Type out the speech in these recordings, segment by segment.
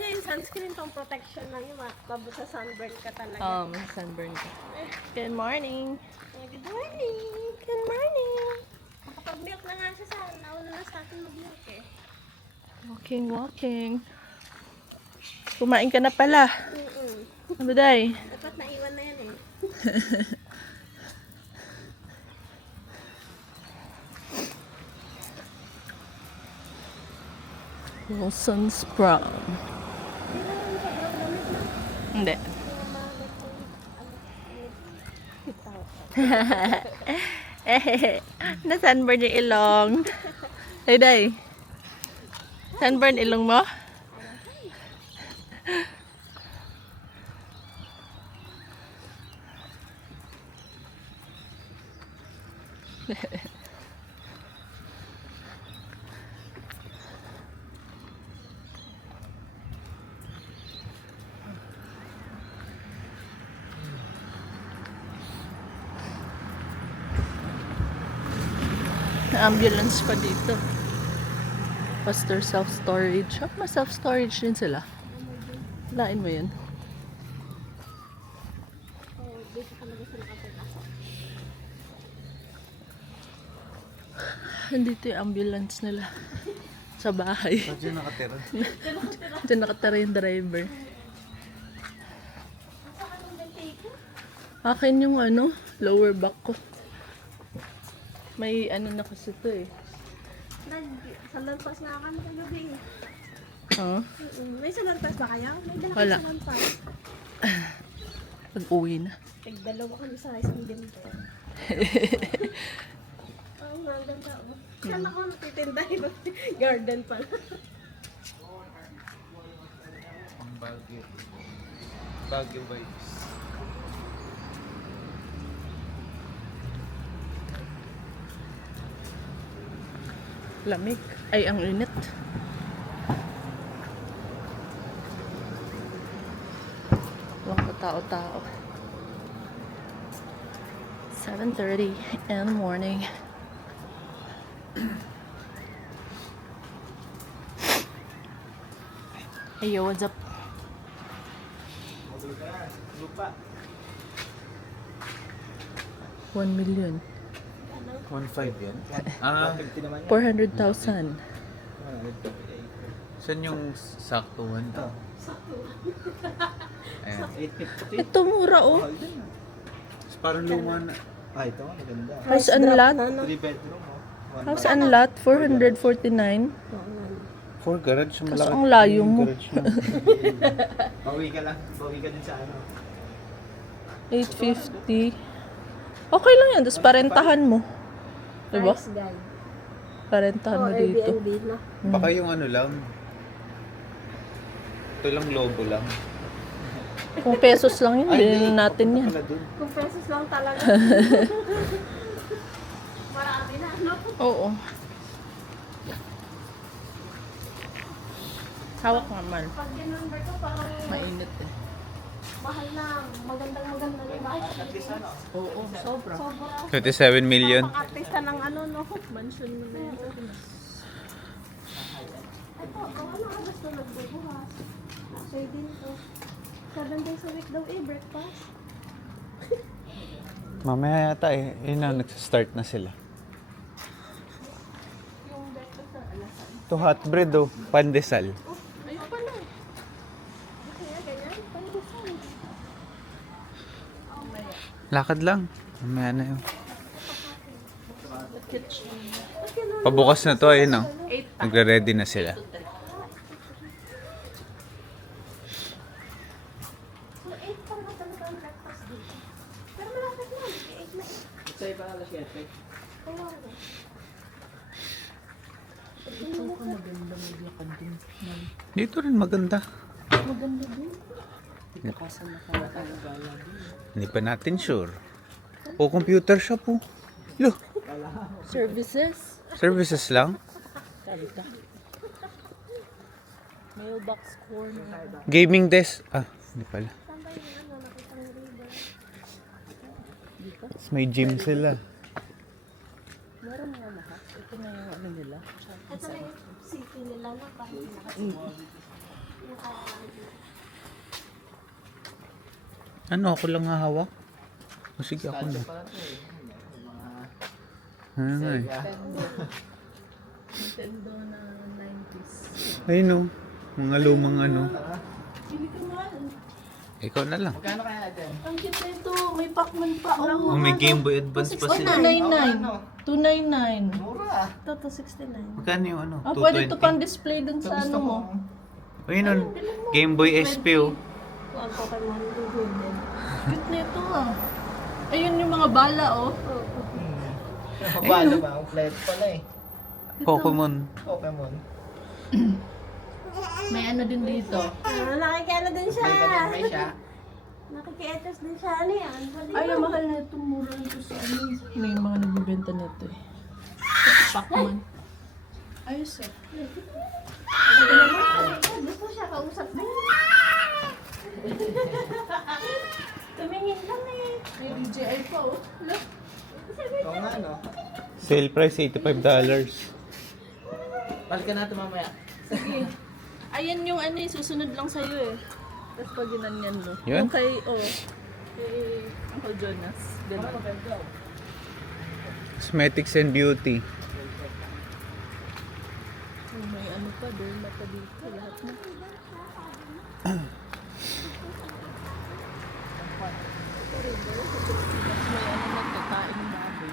talaga yung sunscreen pang protection lang yung mabot sa sunburn ka talaga. Sunburn ka. Good morning. Good morning! Good morning! Makapag-milk na nga siya sa nauna na sa akin mag-milk eh. Walking. Kumain ka na pala. Ano day? Dapat naiwan na yan eh. Wilson's Prom. Hindi. Na-sunburn yung ilong. Hey, day. Sunburn ilong mo? Ambulance pa dito. Pastor self-storage. May self-storage din sila. Lain mo yun. Andito yung ambulance nila. Sa bahay. Diyan nakatira. Diyan nakatira yung driver. Akin yung lower back ko. May na kasi to eh. Salampas nga kami kagabi. Huh? May salampas ba kayo? May dala Wala. kami salampas. Pag-uwi na. Tagdalawa kami sa isang dimple. Ang maganda oh. Saan ako natitinda? Garden pala. Ang Baguio. Baguio vibes. Lamig. Ay, ang init. Walang katao-tao. 7:30 in the morning. Hey, yo, what's up? Lupa. 1 million. 1.5 yan? 400,000. Saan yung saktuhan? Ayan. Ito mura oh. Parang luma na. Ito, maganda. House and lot. 3 bedroom, House and lot, 449. 4 garage, Kaso ang layo mo. Bawi ka lang. Bawi ka din sa 850. Okay lang yan. Tapos parentahan mo. Diba? Nice guy. Parentahan mo dito. Airbnb na. Baka yung lang. Ito lang logo lang. Kung pesos lang yun, bilhin natin yan. Pala dun. Kung pesos lang talaga. Marami na, no? Oo. Hawak naman. Pag kinumber ko, parang Mainit eh. mahal na. Magandang yung bahay. Oo, sobra. Sobra. 27 million. Pang-artista ng no? Mansion mo na yun. Ito, gawa na ka gusto nagbubuhas. Actually din to. 7 days a week daw breakfast. Mamaya yata yun na, nagsistart na sila. Yung breakfast na alasan. Ito hot bread pandesal. Ayun pala. Kaya ganyan, pandesal. Lakad lang. Mamaya na yun. Kitchen. Pabukas na to, ayun Nagre-ready na sila. So, 8 pa na talaga ang breakfast dito. Pero malapit na. 8 na. Sa iba alas 7. Kaya ano. Ito ka maganda maglakad din. Dito rin maganda. Maganda din. Bukasan na ka tayo gala din. Hindi pa natin sure. O computer shop Look, Services. services lang. Kalita. Mailbox corner. Gaming desk. Hindi pala. Saan ba yung nakitang river? Dito. May gym sila. Meron mga lahat. Ito na yung nila. Ito na yung city nila na kahit nakasiti. Yung Ano, ako lang hahawak? O sige, ako na. Ay, Nintendo na 90s. ayun no. Mga lumang ano. Pili ka man. Ikaw na lang. Magkano kaya natin? Ang cute na ito. May Pacman pa. Oh, may Game Boy Advance pa sila. 299. 299. Mura. Ito, 269. Magkano yung ano? Ah, pwede ito 220. pang display dun sa ano mo. Ayun nun. Game Boy SP oh. Ang Pokemon. Golden. Cute na ito ah. Ayun yung mga bala oh. Mabalo ba? Ang flight pala eh. Pokemon. Pokemon. May ano din dito. Nakikiano din siya. May siya. Nakiki-etos din siya. Ano yan? Ay, ang mahal na ito. Mura nito sa ano. May mga nagbibenta nito eh. Pacman. Ayos eh. Gusto siya kausap din. Tumingin lang eh. May DJI pa oh. Look. Oo nga no. Sale price $85. Balik ka natin mamaya. Sige. Ayan yung ano eh. Susunod lang sa'yo eh. Tapos pag ginanyan mo. Yan? Okay, oh. Kay Uncle Jonas. Ganun. Cosmetics and Beauty. Oh, may ano pa. Derma pa dito. Lahat na. May ano nagkakain ng baboy.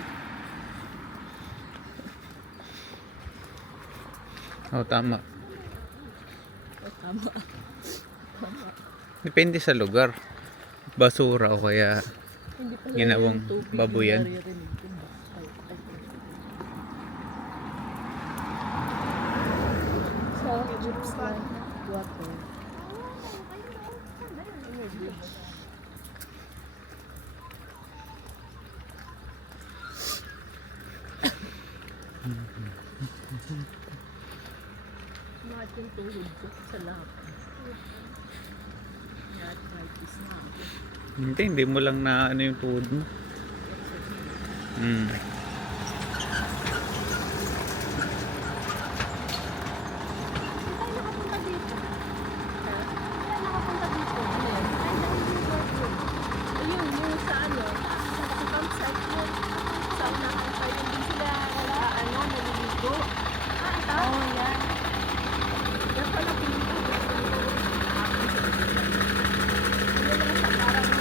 Oh, tama. Oh, tama. Depende sa lugar. Basura o kaya Hindi pala ginawang yung tubig baboyan. yung naririnig ko. Sa jeeps lang. Water. Lahat yung tuhod ko sa lahat. Lahat kahit na ako. Hindi mo lang na ano yung tuhod mo. Hmm. Tayo nakapunta dito. Tayo nakapunta dito. Ayun, yung sa ano, sa campsite mo, sa unahan tayo din sila, wala, ano, naliligo. Ito? Oo, yan. Yan pala pinito. Ano lang sa parang,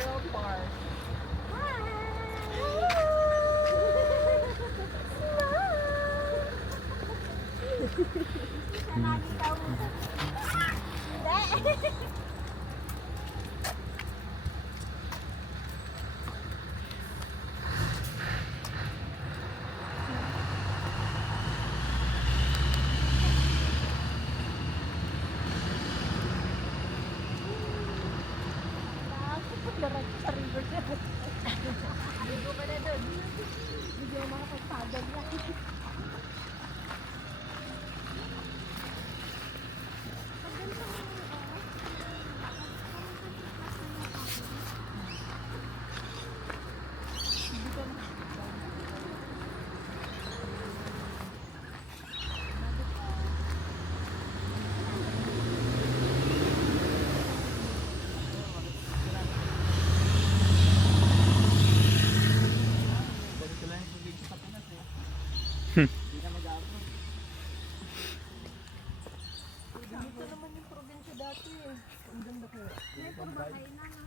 real park. Ligo ka na doon. Hindi mo makapagpagod lang. Dito naman yung probinsya dati eh. Ang ganda ko. May puro ba kayo na, no?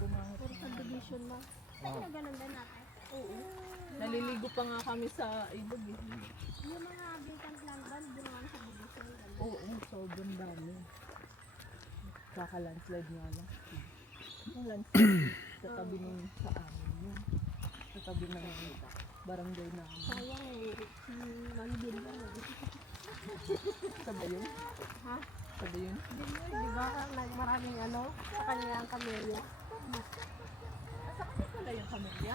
Puro subdivision na. Saan na ganun din natin? Oo. Naliligo pa nga kami sa ilog eh. Yung mga vacant land ba, doon naman sa subdivision. Oo, sobrang dami. Kaka-landslide nga lang. Yung landslide sa tabi ng sa amin yun. Sa tabi ng barangay namin. Sayang eh. Landin lang eh. Saba yun? Ha? Saba yun? Di ba maraming ano? Sa kanya ang kamilya. Sa kasi pala yung kamilya?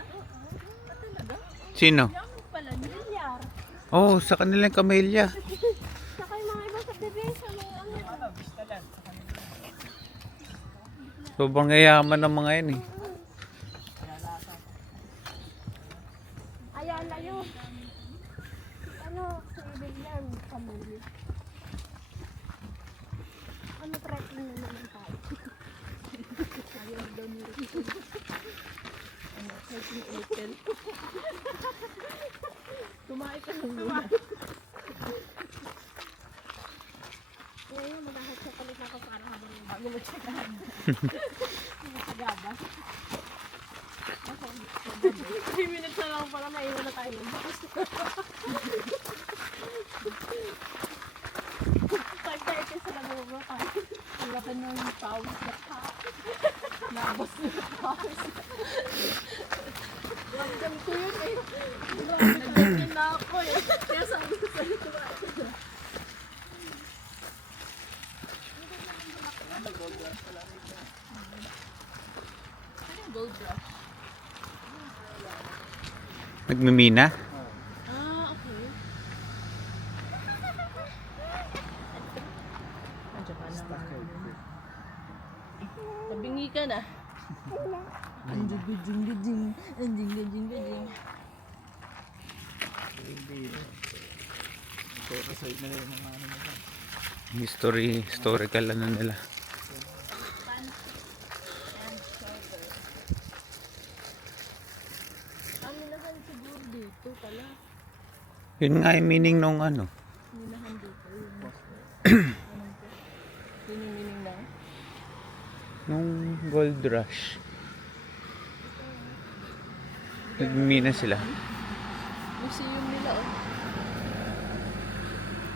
Talaga? Sino? Yaman pala niya. Milyar. Oh, sa kanilang kamelya. Saka yung mga ibang subdivision. Ano? Sobrang yayaman ng mga yan eh. Ayan, layo. Ano, sa William, Camille. Ano, trekking na naman tayo. Ayaw daw ni Ricky. Ano, hiking April. Kumain ka ng luna. Ngayon, maghahat sa palit ako para habang Bago mo tsagahan. masagaba. 3 minutes na lang pala, maiwan na tayo. Bakas na. 5:30 sa nagbubo tayo. Ang laki ng pawis na pa. Nabos na pawis. Ramdam ko yun eh. Nagganyan na ako eh. Kaya sabi ko sa'yo, tumakas na. Ano yung gold rush? Nagmimina? Ah, okay. Andiyan ka naman. Tabingi ka na. Anjing gajing gajing. Anjing gajing gajing. Historical ano nila. Ang minahan siguro dito pala. Yun nga yung meaning nung ano. Minahan dito. Yun yung meaning na. Nung gold rush. Nagmimina sila. Museum nila oh.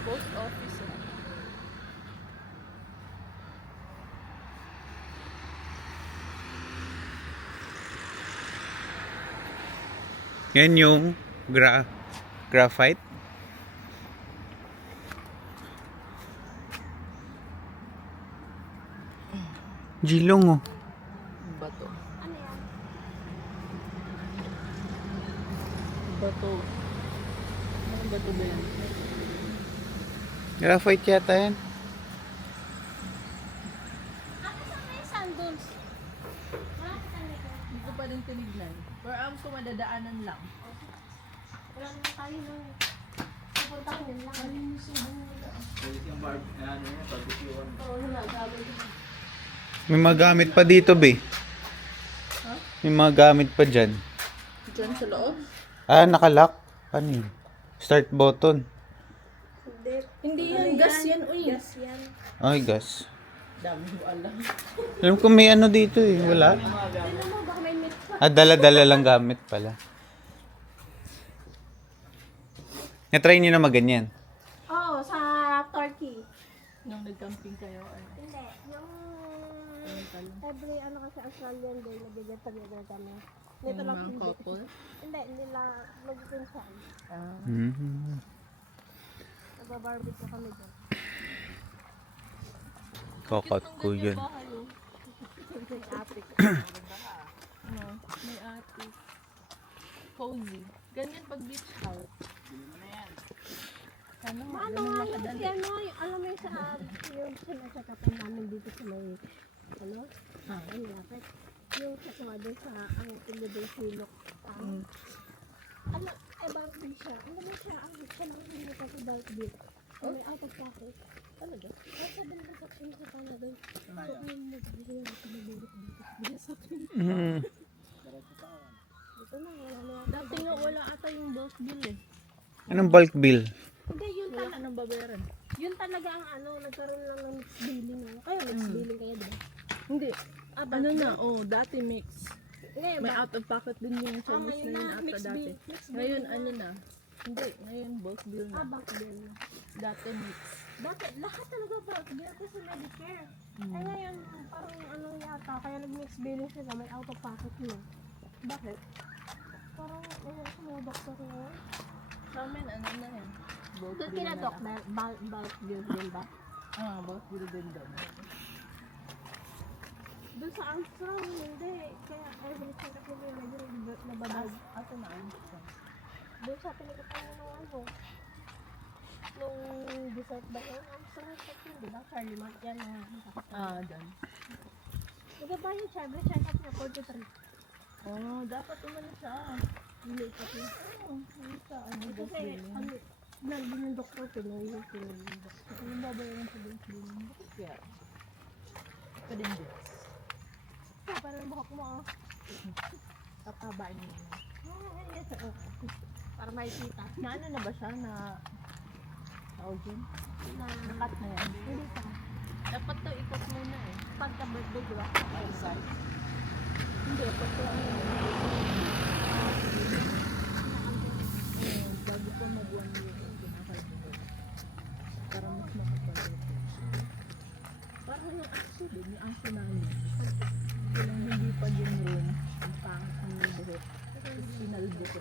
Post office oh. Yan yung graphite. Jilong oh. Bato. Ano yan? Bato. Ano bato ba yan? Graphite yata yan. Ako sa may sandals. Malapit ang nito. Hindi ko pa rin tinignan. Pero alam ko madadaanan lang. Wala naman tayo nung pupunta ko yun lang. Ano yung subo nila? Oo, wala. Gawin ko. May mga gamit pa dito, be. May mga gamit pa dyan. Diyan sa loob? Ah, nakalock. Ano yun? Start button. Hindi. Hindi yan. Gas yan. Uy. Gas yan. Ay, gas. Dami mo alam. Alam ko may ano dito eh. Wala. Tignan mo, baka may meat pa. Ah, dala-dala lang gamit pala. Na-try nyo na maganyan. Oo, sa Turkey. Nung nag-camping kayo. Ano? Hindi. Yung every ano kasi Australian day, nabigyan kami. Nito lang Mga hindi. couple. Hindi, hindi lang magpinsan. Ah. Mm. Nagbabarbecue kami doon. Kokot ko yun. May attic. Ano? May attic. Cozy. Ganyan pag beach house. Ano? Ano Ganun nga lang yun, kadali. si ano, alam mo yung sa yung sinasakatan namin dito sa may, ano? Ano lapit? Yung sa doon sa, ang Ilibay Silok. Ano, barbecue siya. Ano mo siya, ang siya lang hindi kasi barbecue. May out of pocket. Ano doon? Ay, sabi ng reception sa kanya doon. So, ayun mo, bigyan mo kami dito. Sa akin. Mm. Dito na, wala na yata. Dati nga wala ata yung bulk bill eh. Anong bulk bill? Hindi, yun Wala talaga. ka nang babayaran. Yun talaga ang ano, nagkaroon lang ng mixed billing. Kayo mixed billing kayo, di ba? Hindi. Ah, Ano na? Oh, dati mix. Ngayon May ba? out of pocket din yung Chinese ngayon na yun na, ata mixed dati. bill. Mixed Ngayon bill ano na? Hindi. Ngayon bulk bill Ah, na. back bill na. Dati mix. Dati, lahat talaga back bill kasi Medicare. Eh ngayon, parang ano yata, kaya nag-mixed billing sila, may out of pocket na. Bakit? Parang, sa mga doktor ngayon. Sa amin ano na yan? Bulk Doon bill na kinadok lang. na, bulk bill din ba? Ah, bulk bill din doon. Doon sa Armstrong, hindi. Kaya every check up nila, medyo nabadag. Ato na ano? Doon sa pinagkatalo ng ano, nung dessert ba yun? Armstrong check yun, di ba? Charlie Mart yan na. Ah, doon. Nagbabayad siya, every check-up niya, 43. Oh, dapat umano siya. Hindi pa siya. Oo, ano sa ano, Kasi, Bethlehem. ano, nandun yung doktor, Pinoy yung doktor. Ano babayaran sa Bethlehem? Bakit kaya? Pa din din. Parang buhok mo, oh. Tatabain mo na. Yes, para makikita. Na ano na ba siya? Na tawag yun? Na, Nakat na yan. hindi pa. Dapat to ikot muna eh. Pagka-birthday, di ba? Hindi, pagka ano. Bago pa mag-1 year, kinakalbo mo. Para mas makapag-ito. Parang yung aso din, yung aso namin. Yung hindi pa yung room, ang pangit ng buhok. Tapos sinalbo ko.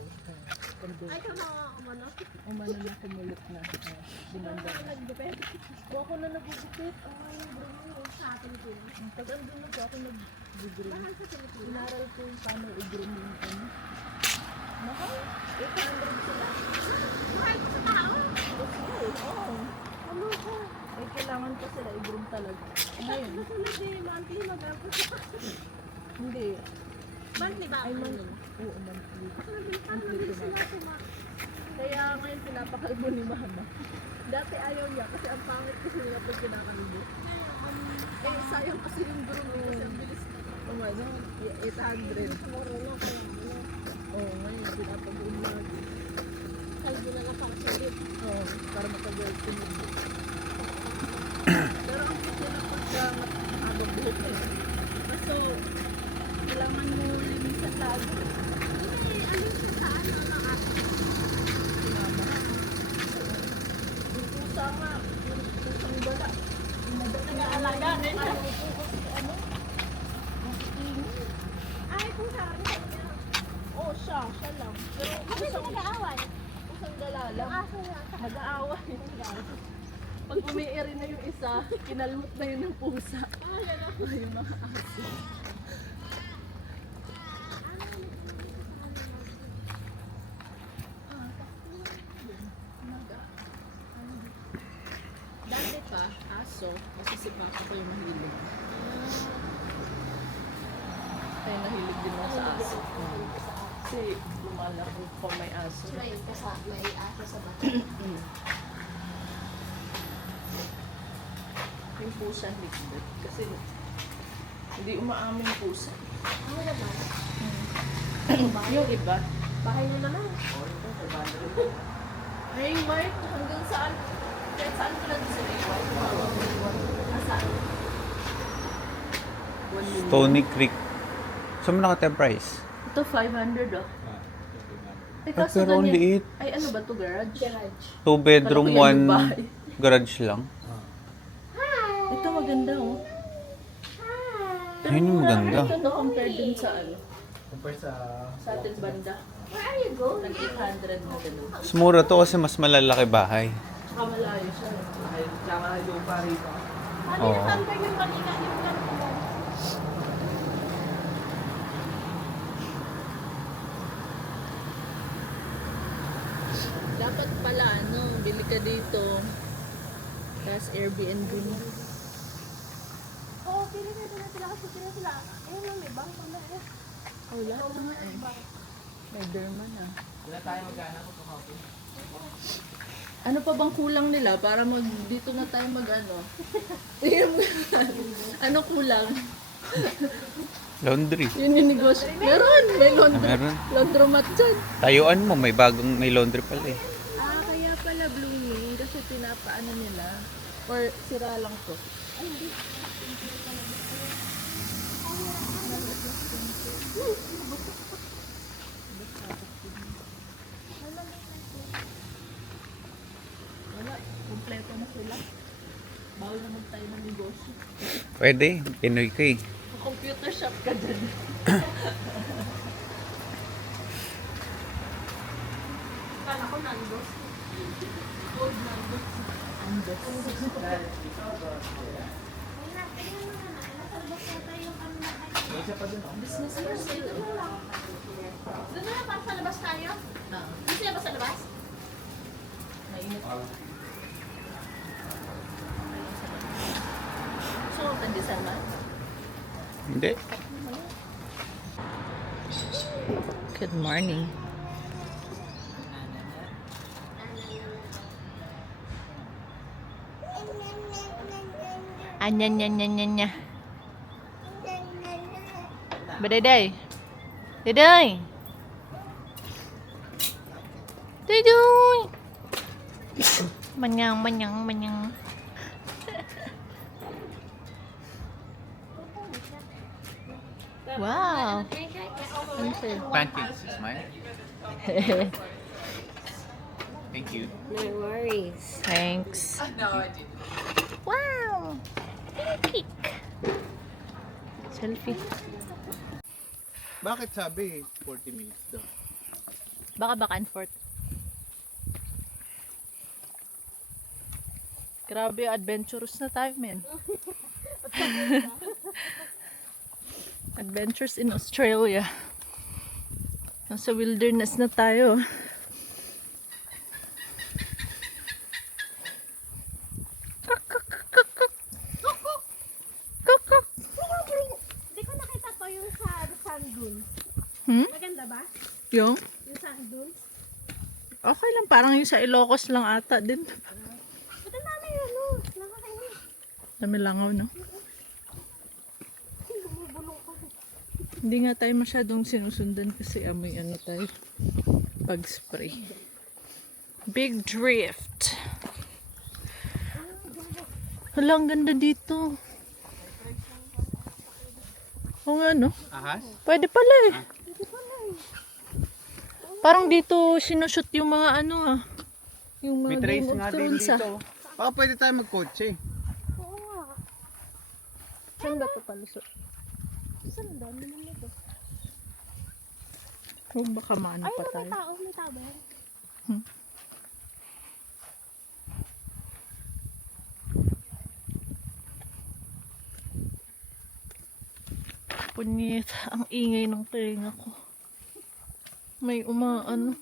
Ay, sa mga, ano, Umano na kumulot na. Binanda na. nagdepend. O ako na nagugupit. Yung Bruno, sa atin po. Pag andun ako, ako nag-groom. Mahal sa Pilipinas. Inaral ko yung paano i-groom yung ano. Mahal. 800 sila. Mahal ko sa tao. Oo. Ano ko? Eh, kailangan ko sila i-groom talaga. Ngayon, Kasunod eh, monthly mag-ako siya. hindi. Monthly ba? Ay, monthly. Oo, monthly. Ano bilis sila tumak? Kaya ngayon pinapakalbo ni mama. Dati ayaw niya kasi ang pangit kasi nila pag kinakalbo. Eh, sayang kasi yung groom eh, kasi ang bilis. O ano, 800. Moro na kaya ano. Oo, ngayon pinapag-groom lagi. Kalbo na lang para sa lip. Oo, para matagal sinubo. Pero ang kasi na pagka abang buhok eh. Kaso, kailangan mo linisan lagi. Hindi, ano siya sa ano, ng ate. Sinama. Yung pusa nga, yung pusang bala. Nag-aalaga din siya. Ano? Makikingi. Ay, kung sa akin niya. Oo, siya lang. Pero Kasi siya nag-aaway. pusang dala Yung lang. aso niya. Nag-aaway. Pag umiiri na yung isa, kinalmot na yun ng pusa. Yung mga aso. Dati pa, aso, kasi si Papa ko yung mahilig. Kaya nahilig din ako sa aso. Kasi lumalaki ko may aso. May aso sa bata. Yung pusa liquid. Kasi hindi umaamin yung pusa. Ano naman? Yung iba. Bahay niyo naman. Ay, Mark, hanggang saan? Kahit saan ko lang sa Iway? Asaan? 1 million. Stony Creek. Saan mo nakataya price? Ito 500 oh. Eh, Ah, kaso pero ang ganyan- liit. Ay, ano ba to garage? Garage. 2 bedroom, Kala ko yan 1 yung bahay. garage lang. Ito maganda oh. Pero Ayun yung mura maganda. Ito no, compared dun sa ano, Compare sa... sa ating banda. Where are you going? Nag 800 na ganun. Mas mura to kasi mas malalaki bahay. Saka malayo siya. Dahil tsaka lupa rito. Sabi Oo. na sabi yung kanina yung ganito. Dapat pala, ano, bili ka dito. Tapos Airbnb mo. Oo, pili na din sila kasi pili sila. Ayun lang, may bangko na eh. Oh, lahat nga eh. May derma na. Wala tayo mag-anak ko coffee. Ano pa bang kulang nila para dito na tayo mag-ano? Ano kulang? Laundry. Yun yung negosyo. Meron! May Meron. laundromat dyan. Tayuan mo, may bagong may laundry pala eh. Ah, kaya pala blooming kasi pinapaano nila. Or sira lang to. Wala, kompleto na sila. Bawal na magtayo ng negosyo. Pwede, Pinoy ka eh. Computer shop ka dyan. Kala ko nandos. Old Nandos. Andos. May isa pa dun, oh. Business for sale. Doon na lang, para sa labas tayo. Ah, Gusto niya ba sa labas? mainit. So, tandi sama? Hindi. Good morning. Anya. Baday. Daday. Daday. Manyang. Wow. Ano sa'yo? Pancakes is mine. Thank you. No worries. Thanks. Wow. Cake. Selfie. Bakit sabi 40 minutes daw? Baka back and forth. Grabe, adventurous na tayo, men. Adventures in Australia. Nasa wilderness na tayo. Hindi ko nakita to yung sa sand dunes. Maganda ba? Yung? Yung sand dunes? Okay lang, parang yung sa Ilocos lang ata din. Ba't ang dami yun, no? Nakakainis. Dami langaw, no? Bumubulong ko. Hindi nga tayo masyadong sinusundan kasi amoy ano tayo. Pag-spray. Big drift. Hala, ang ganda dito. Oo nga, no? Ahas? Pwede pala eh. Parang dito sinushoot yung mga ano ah. Yung mga May trace Game of nga din Thrones ah. dito. Baka pwede tayo magkotse. Oo nga. Saan ba ito palusot? Saan ang dami naman ito? Oh, baka maano Ay, pa may tayo. tao. May tao ba yan? Punit, ang ingay ng tenga ko. May umaano.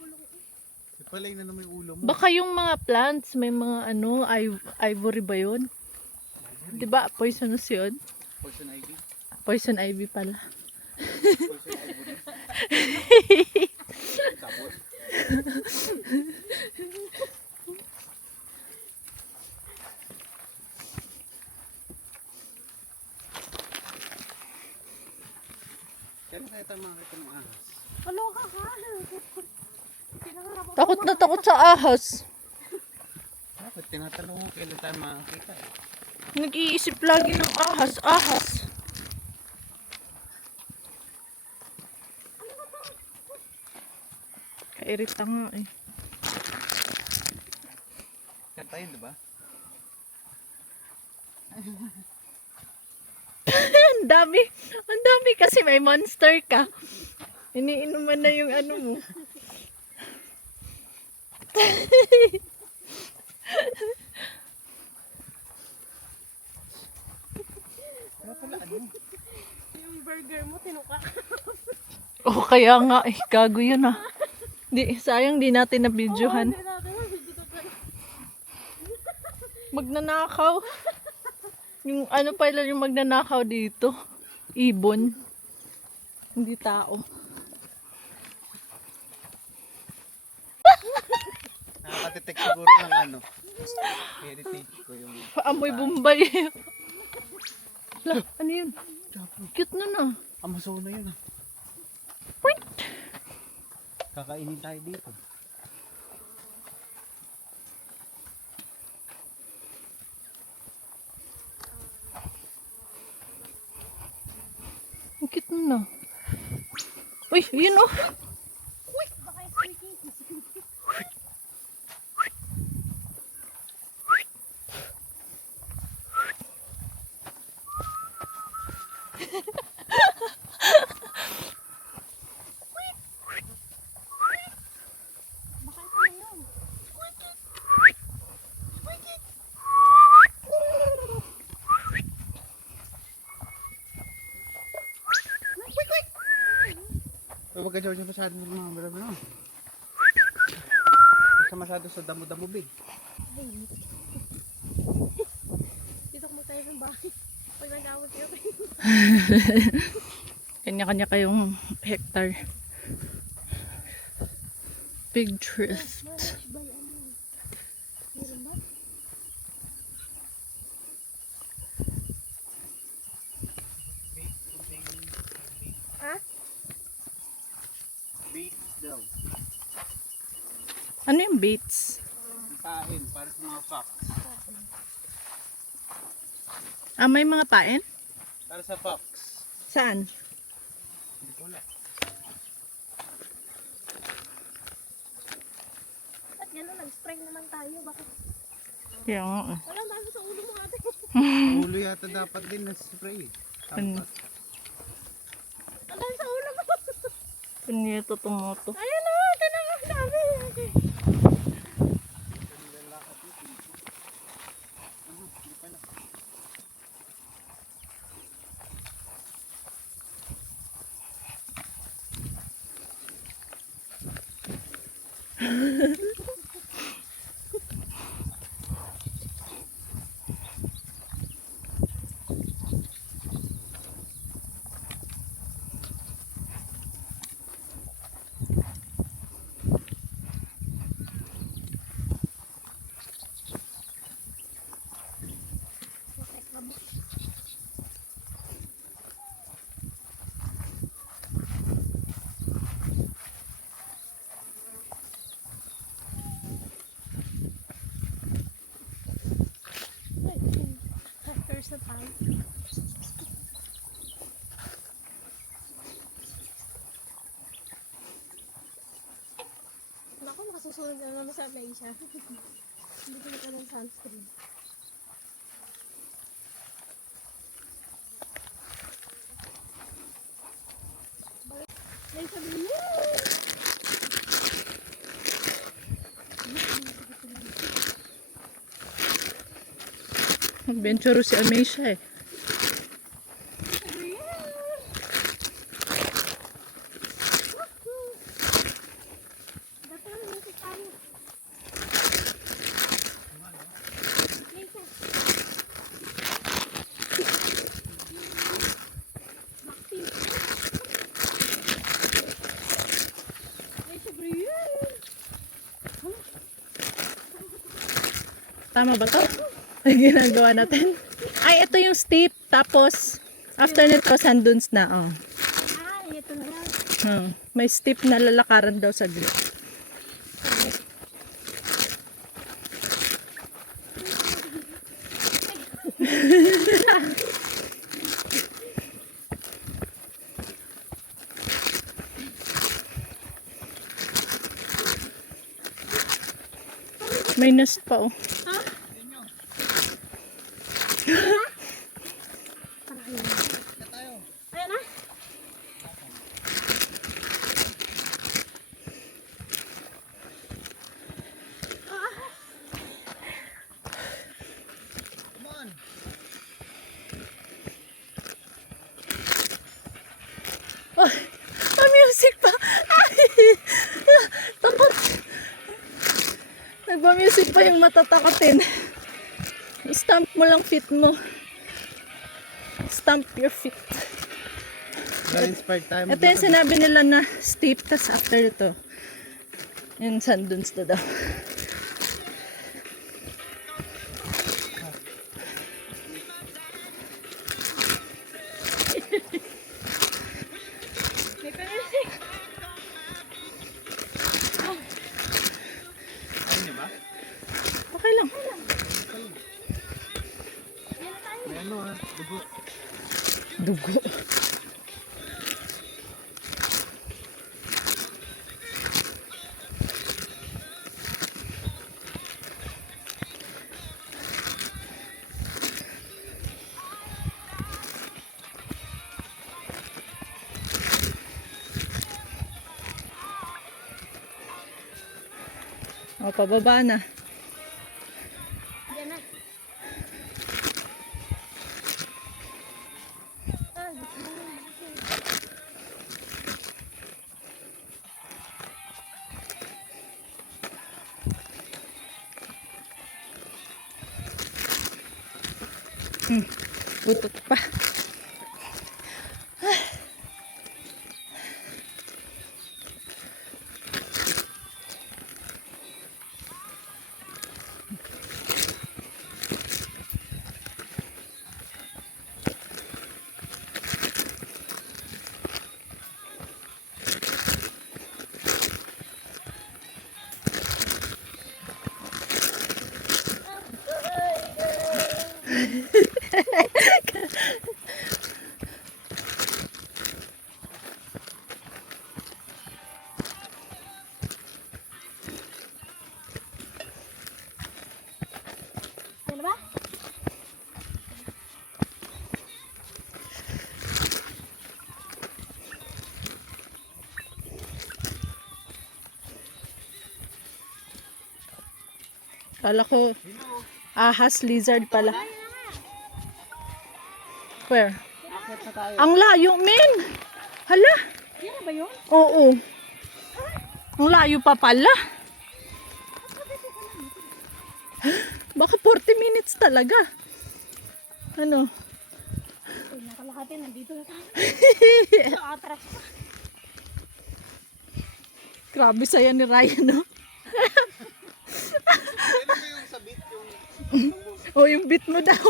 Ipalay na naman yung ulo mo. Baka yung mga plants, may mga ano, ivory ba yun? Diba, poisonous yun? Poison ivy. Poison ivy pala. Poison ivory. Tapos? Kailan kaya tayo makakita ng ahas? Kaloka ka. Pinaharap ako. Takot na takot sa ahas. Bakit? Tinatanong mo kailan tayo makakita eh. Nag-iisip lagi ng ahas, ahas. Kairita nga eh. Kanta yun, diba? Ang dami kasi may monster ka. Iniinuman na yung ano mo. Kaya pala ano? Yung burger mo, tinuka. Oh, kaya nga eh, gago yun ah. Sayang di natin na-videohan. Hindi natin, hindi ko pa. Magnanakaw. Yung ano pala yung magnanakaw dito. Ibon. Hindi tao. Nakaka-detect siguro ng ano. Heritage ko yung... Amoy Bombay. Hala, ano yun? Cute na na. Amazona yun ah. Kakainin tayo dito. Ang cute na. Uy, yun oh. Baka squeaky. Baka ito na yun. Huwag ka dyan masyado ng mga marami na. Huwag ka masyado sa damo-damo, be. Dito mo tayo ng bahay. Pag nag-awit yun. Kanya-kanya kayong hectare. Pig thrift. Manage by ano? Meron ba? Ha? Baits daw. Ano yung baits? Pain para sa mga fox. Ah, may mga pain? Para sa fox. Saan? Hindi ko wala. At gano'n, nag-spray naman tayo. Bakit? Kaya nga. Wala bago sa ulo mo ate. Ulo yata dapat din na spray. Ano? Wala sa ulo mo. Punyeto tumoto. Ayun o, tinan mo sabi. Hectares na tayo. Naku, nakasusunod na naman sa Malaysia. Hindi ko na ka ng sunscreen. May sabi niya. Adventure si Ameisha eh. Tama ba to? Ay, ginagawa natin. Ay, ito yung steep. Tapos, after nito, sand dunes na. Oh. Ito na yan. May steep na lalakaran daw sa gilid. May nest pa oh. Ayan na. Oh, may music pa. Ay, takot. Nagpa-music pa yung matatakotin. Stamp mo lang feet mo. Stamp your feet. Na-inspire tayo. Ito yung sinabi nila na steep, tas after ito, yung sand dunes to daw. May pa-music. Okay lang. Yan na tayo. May ano ha, dugo. Dugo. O, pababa na. Yan na. Butot pa. Yan ba? Kala ko ahas lizard pala. Where? Ang layo, men! Hala! Yan na ba yun? Oo. Ang layo pa pala. Baka 40 minutes talaga. Ano? Uy, nakalahati. Nandito na tayo. Atras pa. Grabe saya ni Ryan, no? O, yung bit mo daw.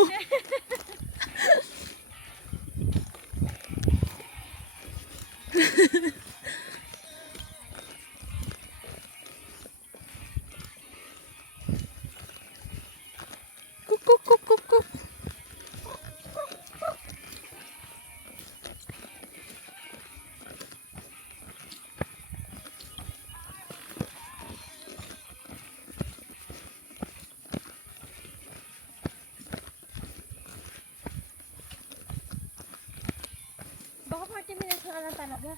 Kuk, kuk, kuk, kuk, kuk. Baka 40 minutes na lang talaga.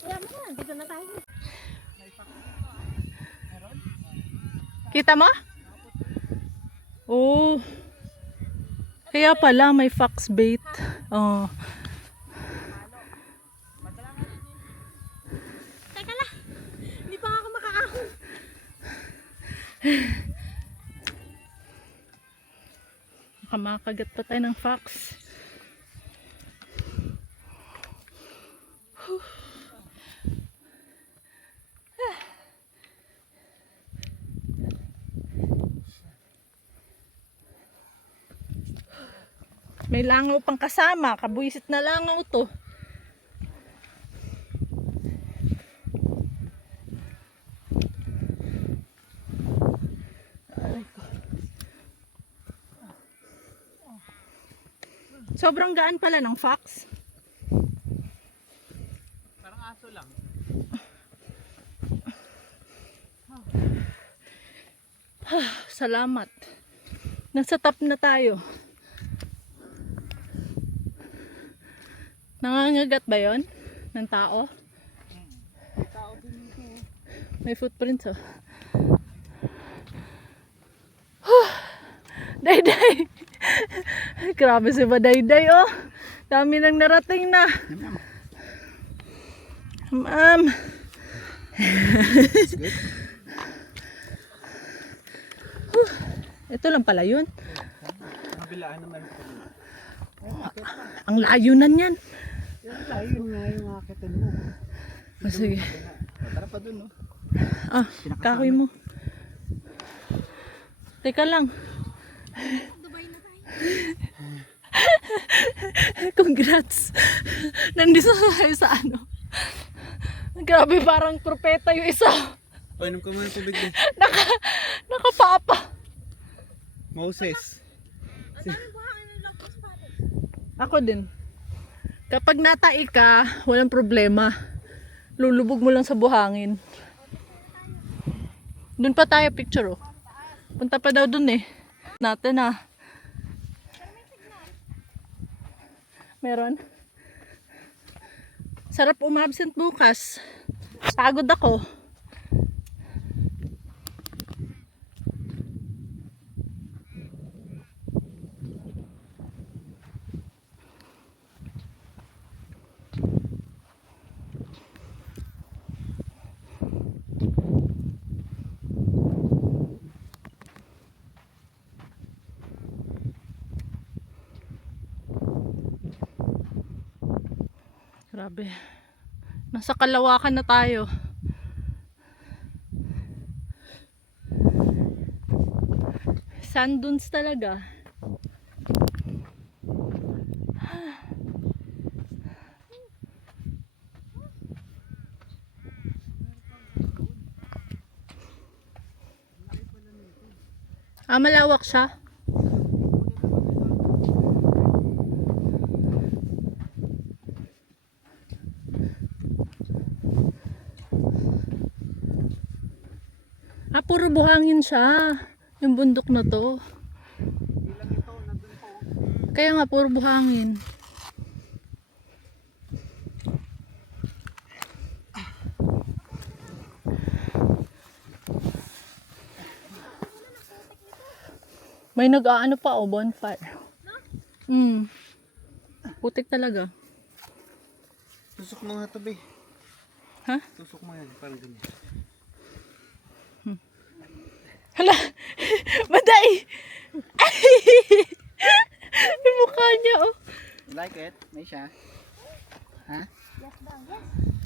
Kaya mo na, nandito na tayo. Kita mo? Oh. Kaya pala may fox bait. Oh. Teka lang. Hindi pa ako makakahon. Baka makagat pa tayo ng fox. May langaw pang kasama. Kabuisit na langaw to. Sobrang gaan pala ng fox. Parang aso lang. Salamat. Nasa top na tayo. Nangangagat ba yon ng tao? May footprints oh. Dayday! Grabe si ba Dayday oh. Dami nang narating na. Ma'am. Ito lang pala yun. Kabilaan naman. Ang layo na niyan. Tayo nga yung akitin mo. Oh, sige. Tara pa dun, no? Ah, kahoy mo. Teka lang. Dubai na tayo. Congrats. Nandito tayo sa ano. Grabe, parang propeta yung isa. Painom ka muna tubig din. Nakapapa. Moses. Ang dami buhangin ng lagpas pa. Ako din. Kapag natai ka, walang problema. Lulubog mo lang sa buhangin. Doon pa tayo picture oh. Punta pa daw doon eh. Natin ah. Meron. Sarap umabsent bukas. Pagod ako. Grabe. Nasa Kalawakan na tayo. Sand dunes talaga. Malawak siya. Puro buhangin siya. Yung bundok na to. Kaya nga, puro buhangin. May nag-aano pa, oh, bonfire. Putik talaga. Tusok mo nga to, be. Ha? Tusok mo yan, parang ganyan. Hala! Maday! Yung mukha niya, oh. You like it? May siya? Ha? Yes daw, yes.